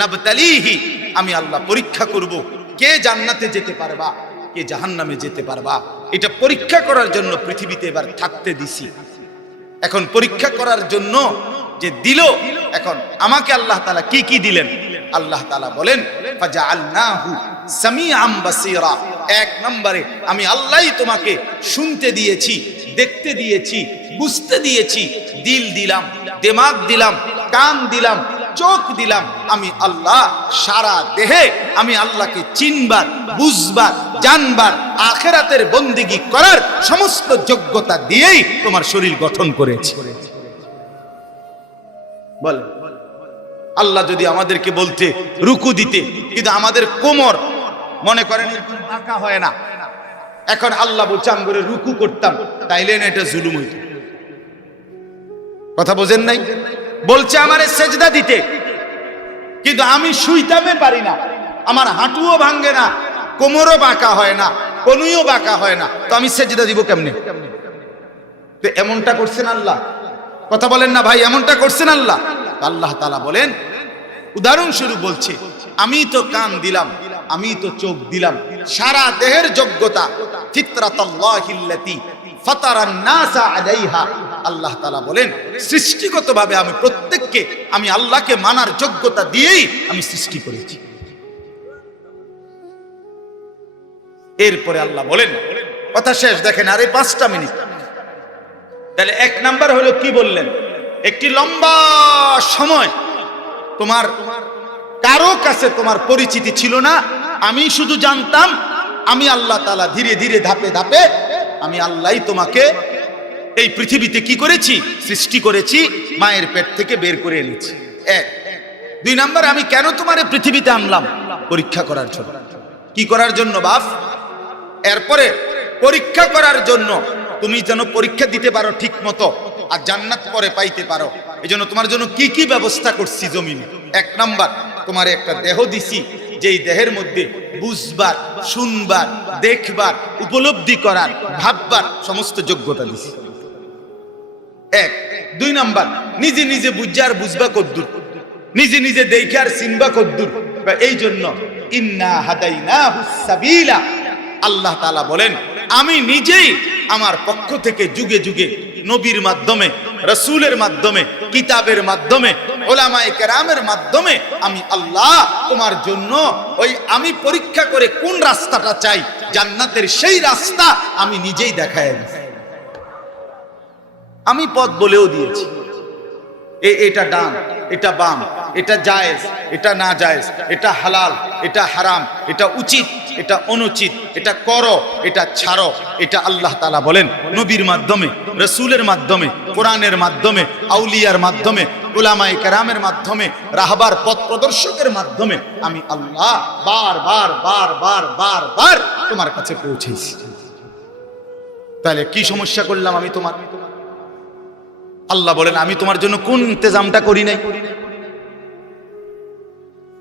নাবতালিহি, আমি আল্লাহ পরীক্ষা করব কে জান্নাতে যেতে পারবা, কে জাহান্নামে যেতে পারবা। এটা পরীক্ষা করার জন্য পৃথিবীতে এবার থাকতে দিছি। এখন পরীক্ষা করার জন্য যে দিল, এখন আমাকে আল্লাহ তাআলা কি কি দিলেন? আল্লাহ তাআলা বলেন, ফাজআলনাহু সামিআম বাসীরা। এক নম্বরে আমি আল্লাহই তোমাকে শুনতে দিয়েছি, দেখতে দিয়েছি, বুঝতে দিয়েছি। দিল দিলাম, দিমাগ দিলাম, কান দিলাম, চোখ দিলাম। আমি আল্লাহ সারা দেহে আমি আল্লাহকে চিনবার, বুঝবার, জানবার, আখিরাতের বন্দেগী করার সমস্ত যোগ্যতা দিয়েই তোমার শরীর গঠন করেছি। বল, আল্লাহ যদি আমাদেরকে বলতে রুকু দিতে, কিন্তু আমাদের কোমর মনে করেন এরকম বাঁকা হয় না, এখন আল্লাহ বলছে আমি করে রুকু করতাম, তাইলে না এটা জুলুম হইত। কথা বোঝেন নাই? বলছে আমারে সেজদা দিতে, কিন্তু আমি শুইতামে পারি না, আমার হাঁটুও ভাঙ্গে না, কোমরও বাঁকা হয় না, কনুইও বাঁকা হয় না, তো আমি সেজদা দিব কেমনে? তো এমনটা করছেন আল্লাহ। কথা বলেন না ভাই, এমনটা করছেন আল্লাহ। আল্লাহ তাআলা বলেন, উদাহরণস্বরূপ বলছে, আমি তো কান দিলাম, আমি তো চোখ দিলাম, সারা দেহের যোগ্যতা ফিতরাতাল্লাহিল্লাতী ফাতারান নাসা আলাইহা। আল্লাহ তাআলা বলেন, সৃষ্টিগতভাবে আমি প্রত্যেককে আমি আল্লাহকে মানার যোগ্যতা দিয়েই আমি সৃষ্টি করেছি। এরপরে আল্লাহ বলেন, কথা শেষ, দেখেন আরে 5টা মিনিট। তাহলে এক নাম্বার হলো কি বললেন? একটি লম্বা সময় তোমার কারো কাছে তোমার পরিচিতি ছিল না, আমি শুধু জানতাম আমি আল্লাহ তাআলা ধীরে ধীরে ধাপে ধাপে আমি আল্লাহই তোমাকে এই পৃথিবীতে কি করেছি? সৃষ্টি করেছি, মায়ের পেট থেকে বের করে এনেছি। এক। 2 নাম্বার, আমি কেন তোমার এই পৃথিবীতে আনলাম? পরীক্ষা করার জন্য। কি করার জন্য বাপ? এরপরে পরীক্ষা করার জন্য, তুমি যেন পরীক্ষা দিতে পারো ঠিক মতো আর জান্নাত পরে পাইতে পারো। এই জন্য তোমার জন্য কি কি ব্যবস্থা করছি জমিনে। 1 নাম্বার, তোমার একটা দেহ দিছি, যেই দেহের মধ্যে বুঝবার, শুনবার, দেখবার, উপলব্ধি করার, ভাববার সমস্ত যোগ্যতা দিছি। 1। 2 নাম্বার, নিজে নিজে বুঝা আর বুঝবা কদ্দুর, নিজে নিজে দেখে আর চিনবা কদ্দুর। এই জন্য ইন্না হাদাইনাহুস সাবিলা, আল্লাহ তাআলা বলেন, আমি নিজেই আমার পক্ষ থেকে যুগে যুগে নবীর মাধ্যমে, রাসূলের মাধ্যমে, কিতাবের মাধ্যমে, উলামায়ে কেরামের মাধ্যমে আমি আল্লাহ তোমার জন্য ওই আমি পরীক্ষা করে কোন রাস্তাটা চাই, জান্নাতের সেই রাস্তা আমি নিজেই দেখায় দিয়েছি। আমি পথ বলেও দিয়েছি, এটা ডান, এটা বাম, এটা জায়েজ, এটা না জায়েজ, এটা হালাল, এটা হারাম, এটা উচিত, এটা অনুচিত, এটা করো, এটা ছাড়ো, এটা আল্লাহ তাআলা বলেন নবীর মাধ্যমে, রাসূলের মাধ্যমে, কোরআনের মাধ্যমে, আউলিয়ার মাধ্যমে, উলামায়ে কেরামের মাধ্যমে, রাহবার পথ প্রদর্শকের মাধ্যমে আমি আল্লাহ বার তোমার কাছে পৌঁছেছি। তাহলে কি সমস্যা করলাম আমি তোমার? আল্লাহ বলেন আমি তোমার জন্য কোন ইন্তজামটা করি নাই?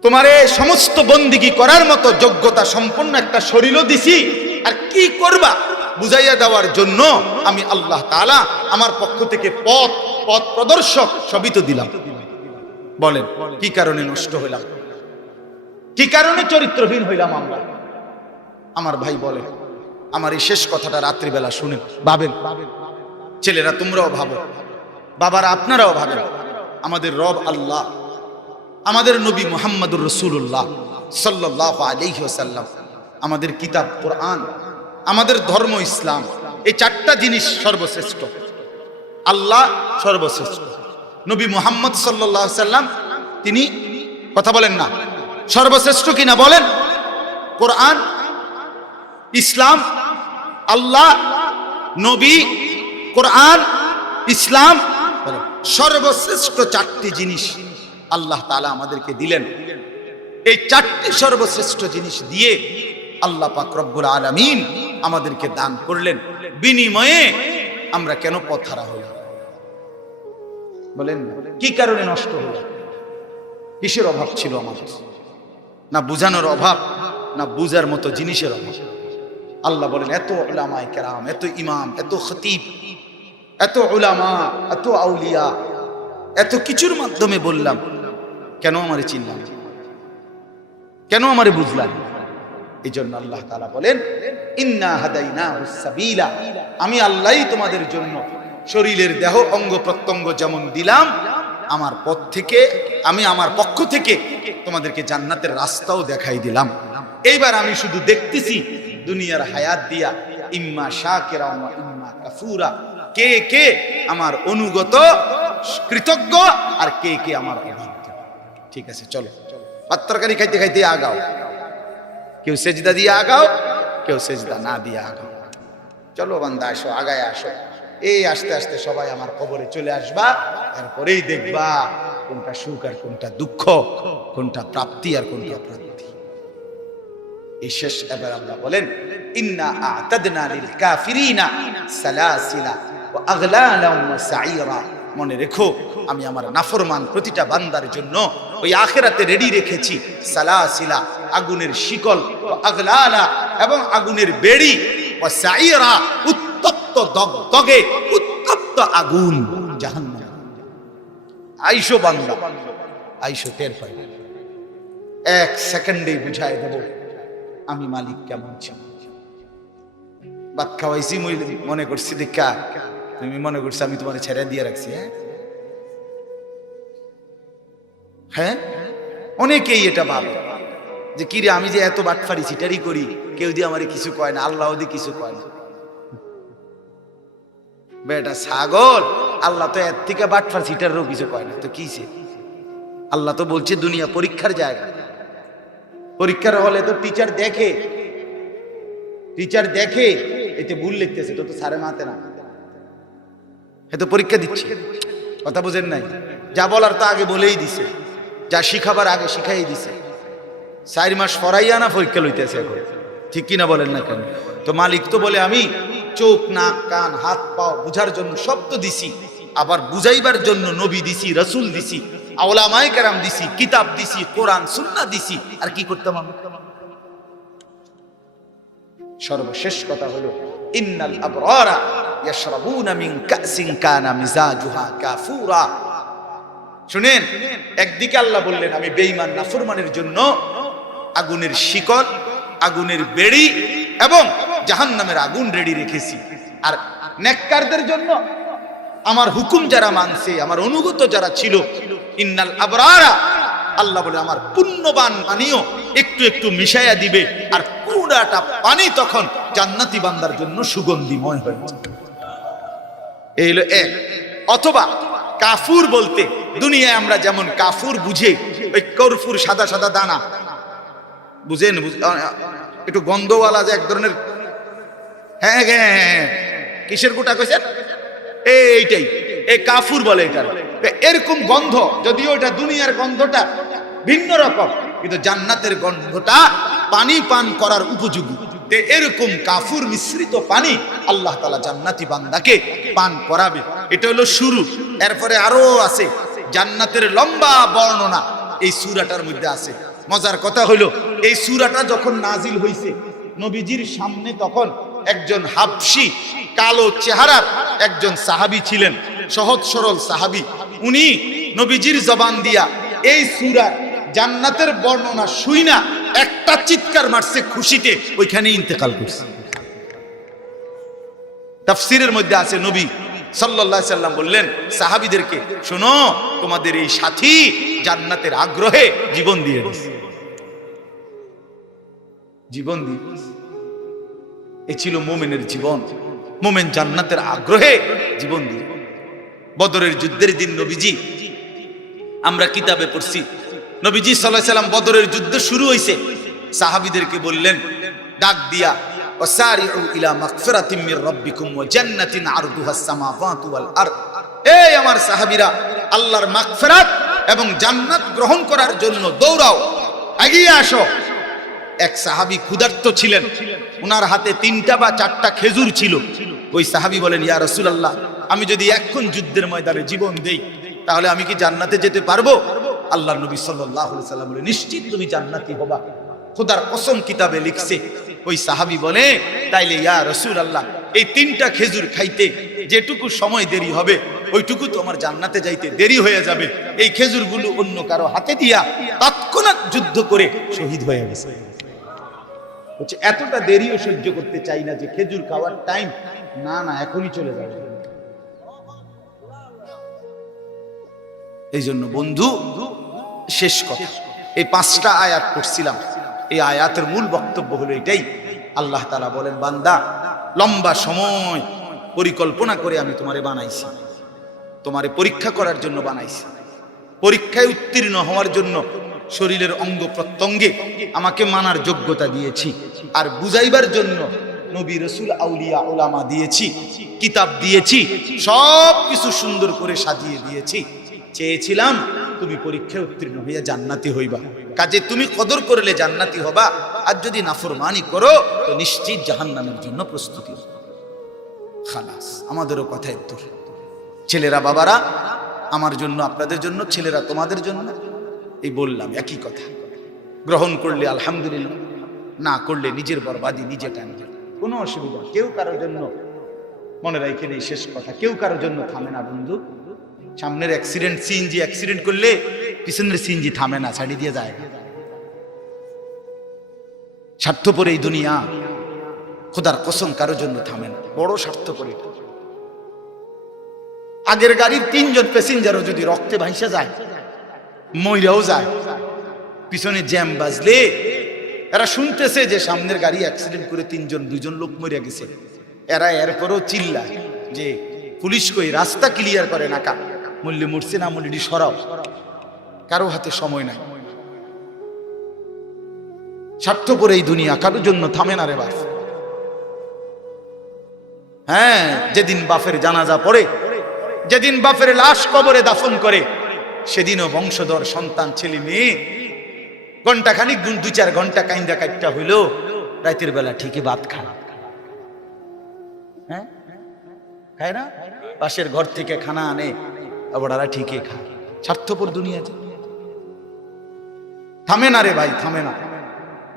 তোমার এই সমস্ত বন্দিগি করার মতো যোগ্যতা সম্পন্ন একটা শরীরও দিছি, আর কি করবা বুঝাইয়া দেওয়ার জন্য আমি আল্লাহ তাআলা আমার পক্ষ থেকে পথ প্রদর্শক সবই তো দিলাম। বলেন কি কারণে নষ্ট হইলাম? কি কারণে চরিত্রহীন হইলাম আমরা? আমার ভাই বলে, আমার এই শেষ কথাটা রাত্রিবেলা শুনে ভাবেন, ছেলেরা তোমরাও ভাবো, বাবারা আপনারাও ভাবেন, আমাদের রব আল্লাহ, আমাদের নবী মুহাম্মদুর রাসূলুল্লাহ সাল্লাল্লাহু আলাইহি ওয়াসাল্লাম, আমাদের কিতাব কোরআন, আমাদের ধর্ম ইসলাম, এই চারটা জিনিস সর্বশ্রেষ্ঠ। আল্লাহ সর্বশ্রেষ্ঠ, নবী মুহাম্মদ সাল্লাল্লাহু আলাইহি ওয়াসাল্লাম তিনি, কথা বলেন না, সর্বশ্রেষ্ঠ কিনা বলেন? কোরআন, ইসলাম, আল্লাহ, নবী, কোরআন, ইসলাম, সর্বশ্রেষ্ঠ চারটি জিনিস আল্লাহ তাআলা আমাদেরকে দিলেন। এই চারটি সর্বশ্রেষ্ঠ জিনিস দিয়ে আল্লাহ পাক রব্বুল আলামিন আমাদেরকে দান করলেন। বিনিময়ে আমরা কেন পথহারা হইলাম? বলেন কি কারণে নষ্ট হলো? কিসের অভাব ছিল আমাদের? না বুঝানোর অভাব, না বুঝার মতো জিনিসের অভাব। আল্লাহ বলেন এত উলামায়ে কেরাম, এত ইমাম, এত খতিব, এত উলামা, এত আউলিয়া, এত কিছুর মাধ্যমে বললাম, কেন আমারে চিনলাম? কেন আমারে বুঝলাম? এই জন্য আল্লাহ তাআলা বলেন ইন্না হাদাইনাহুস সাবিলা, আমি আল্লাহই তোমাদের জন্য শরীরের দেহ অঙ্গ প্রত্যঙ্গ যেমন দিলাম, আমার পথ থেকে, আমি আমার পক্ষ থেকে তোমাদেরকে জান্নাতের রাস্তাও দেখাই দিলাম। এইবার আমি শুধু দেখতেছি দুনিয়ার হায়াত দিয়া, ইম্মা শাকিরা ওয়া ইম্মা কাফুরা, কে কে আমার অনুগত কৃতজ্ঞ আর কে কে আমার অবাধ্য। ঠিক আছে, চলো পাত্তরকারি খাইতে খাইতে আগাও, কেউ সেজদা দিয়ে আগাও, কেউ সেজদা না দিয়ে আগাও। চলো বান্দা আসো, আগায় আসো। এই আস্তে আস্তে সবাই আমার কবরে চলে আসবা, তারপরেই দেখবা কোনটা সুখ আর কোনটা দুঃখ, কোনটা প্রাপ্তি আর কোনটা অপ্রাপ্তি। এই শেষ এবার আল্লাহ বলেন ইন্না আ'তাদনা লিল কাফিরিনা সালাসিলা ওয়া আগলালাম ওয়া সাইরা। মনে রেখো আমি আমার নাফরমান প্রতিটা বান্দার জন্য ওই আখিরাতে রেডি রেখেছি সালাসিলা, আগুনের শিকল, ওয়া আগলালা, এবং আগুনের বেড়ি, ওয়া সাইরা, উত্তপ্ত দগদগে উত্তপ্ত আগুন, জাহান্নাম। আইসো বান্দা, আইসো, টের পাই, এক সেকেন্ডেই বুঝাই দেব আমি মালিক কেমন ছিল। ভাত খাওয়াইছি মনে করছি দেখা, তুমি মনে করছো আমি তোমার ছেড়ে দিয়ে রাখছি। হ্যাঁ, অনেকেই এটা ভাবে যে কিরে আমি যে এত বাটফারি চিটারি করি, কেউ দিয়ে আমারে কিছু কয় না, আল্লাহ দিয়ে কিছু কয় না। বেটা ছাগল, আল্লাহ তো এর থেকে বাটফার চিটারও কিছু কয় না, তো কিসে? আল্লাহ তো বলছে দুনিয়া পরীক্ষার জায়গা। পরীক্ষার হলে তো টিচার দেখে এতে ভুল লিখতেছে, তো সারে মাতে না, এত পরীক্ষা দিচ্ছে। কথা বুঝেন নাই? যা বলার তো আগে বলেই দিছে, যা শিখাবার আগে শিখাই দিছে। 4 মাস পড়াইয়া না পরীক্ষা লইতেছে এখন, ঠিক কিনা বলেন না কেন? তো মালিক তো বলে আমি চোখ, নাক, কান, হাত, পাও বুঝার জন্য সব তো দিছি, আবার বুঝাইবার জন্য নবী দিছি, রাসূল দিছি, উলামায়ে কেরাম দিছি, কিতাব দিছি, কোরআন সুন্নাহ দিছি, আর কি করতাম আমি? সর্বশেষ কথা হলো ইন্নাল আবরারা ইয়াশরাবুনা মিন কাসিন কানা মিজাজুহা কাফুরা। শুনেন, একদিকে আল্লাহ বললেন আমি বেঈমান নাফরমানের জন্য আগুনের শিকল, আগুনের বেড়ি এবং জাহান্নামের আগুন রেডি রেখেছি, আর নেককারদের জন্য আমার হুকুম যারা মানছে, আমার অনুগত যারা ছিল, ইন্নাল আবরারা, আল্লাহ বলে আমার পুণ্যবান পানিও একটু একটু মিশাইয়া দিবে, আর পুরাটা পানি তখন জান্নাতি বান্দার জন্য সুগন্ধিময় হয়ে যাবে। এই হলো এক। অথবা কাফুর বলতে দুনিয়ায় আমরা যেমন কাফুর বুঝে, ওই কর্ফুর সাদা সাদা দানা বুঝেন, একটু গন্ধওয়ালা যে এক ধরনের, হ্যাঁ হ্যাঁ, কিসের গোটা কইছেন, এইটাই এই কাফুর বলে এটা। এরকম গন্ধ, যদিও এটা দুনিয়ার গন্ধটা ভিন্ন রকম, কিন্তু জান্নাতের গন্ধটা পানি পান করার উপযোগী। এরকম কাফুর মিশ্রিত পানি আল্লাহ তাআলা জান্নাতি বান্দাকে পান করাবে। এটা হলো শুরু। এরপরে আরো আছে জান্নাতের লম্বা বর্ণনা এই সূরাটার মধ্যে আছে। মজার কথা হলো, এই সূরাটা যখন নাজিল হইছে, নবীজির সামনে তখন একজন হাবশী কালো চেহারার একজন সাহাবী ছিলেন, সহজ সরল সাহাবী। উনি নবীজির জবান দিয়া এই সূরা জান্নাতের বর্ণনা শুইনা একটা চিৎকার মারছে খুশিতে, ওইখানে ইন্তেকাল করছে। তাফসীরের মধ্যে আছে নবী সাল্লাল্লাহু আলাইহি সাল্লাম বললেন সাহাবীদেরকে, শোনো, তোমাদের এই সাথী জান্নাতের আগ্রহে জীবন দিয়ে দিয়েছে, জীবন দিয়ে। এ ছিল মুমিনের জীবন। মুমিন জান্নাতের আগ্রহে জীবন দিয়ে। বদরের যুদ্ধের দিন নবীজি, আমরা কিতাবে পড়ছি, নবীজি সাল্লাল্লাহু আলাইহি সাল্লাম বদরের যুদ্ধ শুরু হইছে, সাহাবীদেরকে বললেন ডাক দিয়া, ওয়াসারিউ ইলা মাগফিরাতিম মির রাব্বিকুম ওয়া জান্নাতিন আরদুহাস সামাওয়াতু ওয়াল আরদ। এই আমার সাহাবীরা, আল্লাহর মাগফিরাত এবং জান্নাত গ্রহণ করার জন্য দৌড়াও, এগিয়ে আসো। এক সাহাবী ক্ষুধার্ত ছিলেন, ওনার হাতে 3টা বা 4টা খেজুর ছিল। ওই সাহাবী বলেন, ইয়া রাসূলুল্লাহ, আমি যদি এখন যুদ্ধের ময়দানে জীবন দেই তাহলে আমি কি জান্নাতে যেতে পারবো? আল্লাহর নবী সাল্লাল্লাহু আলাইহি সাল্লাম বলে, নিশ্চিত তুমি জান্নাতি হবা, খোদার কসম কিতাবে লিখছে। ওই সাহাবী বলে, তাইলে ইয়া রাসূলুল্লাহ, এই 3টা খেজুর খাইতে যেটুকু সময় দেরি হবে ওইটুকু তো আমার জান্নাতে যাইতে দেরি হয়ে যাবে। এই খেজুরগুলো অন্য কারো হাতে দিয়া তৎক্ষণাৎ যুদ্ধ করে শহীদ হয়ে গেছে। বলছে এতটা দেরিও সহ্য করতে চাই না যে খেজুর খাওয়ার টাইম, না না এখনই চলে যাবে। এই জন্য বন্ধু, শেষ কথা, এই 5টা আয়াত পড়ছিলাম, এই আয়াতের মূল বক্তব্য হলো এটাই। আল্লাহ তাআলা বলেন, বান্দা, লম্বা সময় পরিকল্পনা করে আমি তোমারে বানাইছি, তোমারে পরীক্ষা করার জন্য বানাইছি। পরীক্ষায় উত্তীর্ণ হওয়ার জন্য শরীরের অঙ্গ প্রত্যঙ্গে আমাকে মানার যোগ্যতা দিয়েছি, আর বুঝাইবার জন্য নবী রাসূল আউলিয়া উলামা দিয়েছি, কিতাব দিয়েছি, সব কিছু সুন্দর করে সাজিয়ে দিয়েছি। চেয়েছিলাম তুমি পরীক্ষায় উত্তীর্ণ হইয়া জান্নাতি হইবা, কাজে তুমি কদর করলে জান্নাতি হবা, আর যদি নাফরমানি করো তো নিশ্চিত জাহান্নামের জন্য প্রস্তুতি। খালাস, আমাদেরও কথা উত্তর। ছেলেরা বাবারা আমার জন্য, আপনাদের জন্য, ছেলেরা তোমাদের জন্য, এই বললাম একই কথা। গ্রহণ করলে আলহামদুলিল্লাহ, না করলে নিজের বরবাদি নিজে টানবে, কোনো অসুবিধা। কেউ কারোর জন্য, মনে রাখেন এই শেষ কথা, কেউ কারোর জন্য থামে না বন্ধু। সামনের অ্যাক্সিডেন্ট, সিএনজি অ্যাক্সিডেন্ট করলে পিছনের সিএনজি থামে না, ছাড়ি দিয়ে যায়। স্বার্থপর এই দুনিয়া, খোদার কসম কারোর জন্য থামে না, বড় স্বার্থপর। আগের গাড়ির 3জন প্যাসেঞ্জারও যদি রক্তে ভাইসা যায়, মইরাও যায়, পিছনে জ্যাম বাজলে এরা শুনতেছে যে সামনের গাড়ি অ্যাক্সিডেন্ট করে 2জন লোক মরে গেছে, এরা এরপরও চিল্লায় যে পুলিশ কই, রাস্তা ক্লিয়ার করে না, কা মূল্যে মরছে না মূল্যটি সরাও। কারো হাতে সময় নাই। স্বার্থপর এই দুনিয়া, কারোর জন্য থামে না রে বাপ। হ্যাঁ, যেদিন বাপের জানাজা পড়ে, যেদিন বাপের লাশ কবরে দাফন করে, সেদিনও বংশধর সন্তান ছেলে মেয়ে ঘন্টাখানিক 2-4 ঘন্টা কাইন্দা কাইটটা হইল, রাতের বেলা ঠিকই ভাত খায়। হ্যাঁ, খায় না? পাশের ঘর থেকে খানা আনে, ওরা ঠিকই খায়। স্বার্থপর দুনিয়া, থামে না রে ভাই, থামে না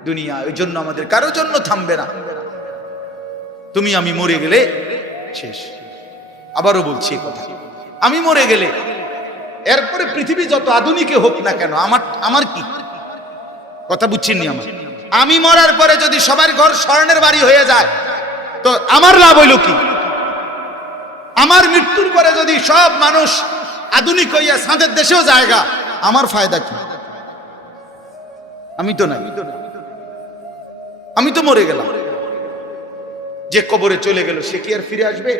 দুনিয়া। ওই জন্য আমাদের কারোর জন্য থামবে না। তুমি আমি মরে গেলে শেষ। আবারও বলছি কথা, আমি মরে গেলে এরপরে পৃথিবী যত আধুনিকে হোক না কেন, আমার কি কথা বুঝছেননি? আমি মরার পরে যদি সবার ঘর স্বর্ণের বাড়ি হয়ে যায় তো আমার লাভ হইল কি? আমার মৃত্যুর পরে যদি সব মানুষ আধুনিক হইয়া সাঁদের দেশেও জায়গা, আমার ফায়দা কি? আমি তো নাই, আমি তো মরে গেলাম। যে কবরে চলে গেল সে কি আর ফিরে আসবে?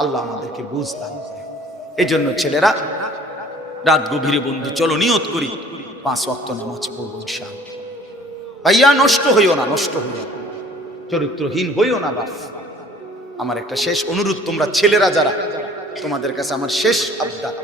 আল্লাহ আমাদেরকে বুঝ দান করে। এই জন্য ছেলেরা, রাত গভীরে বন্ধু চলো নিয়ত করি 5 ওয়াক্ত নামাজ পড়বো ইনশাআল্লাহ। ভাইয়া নষ্ট হইও না, নষ্ট হইও না, চরিত্রহীন হইও না বাস। আমার একটা শেষ অনুরোধ, তোমরা ছেলেরা যারা, তোমাদের কাছে আমার শেষ আবদার,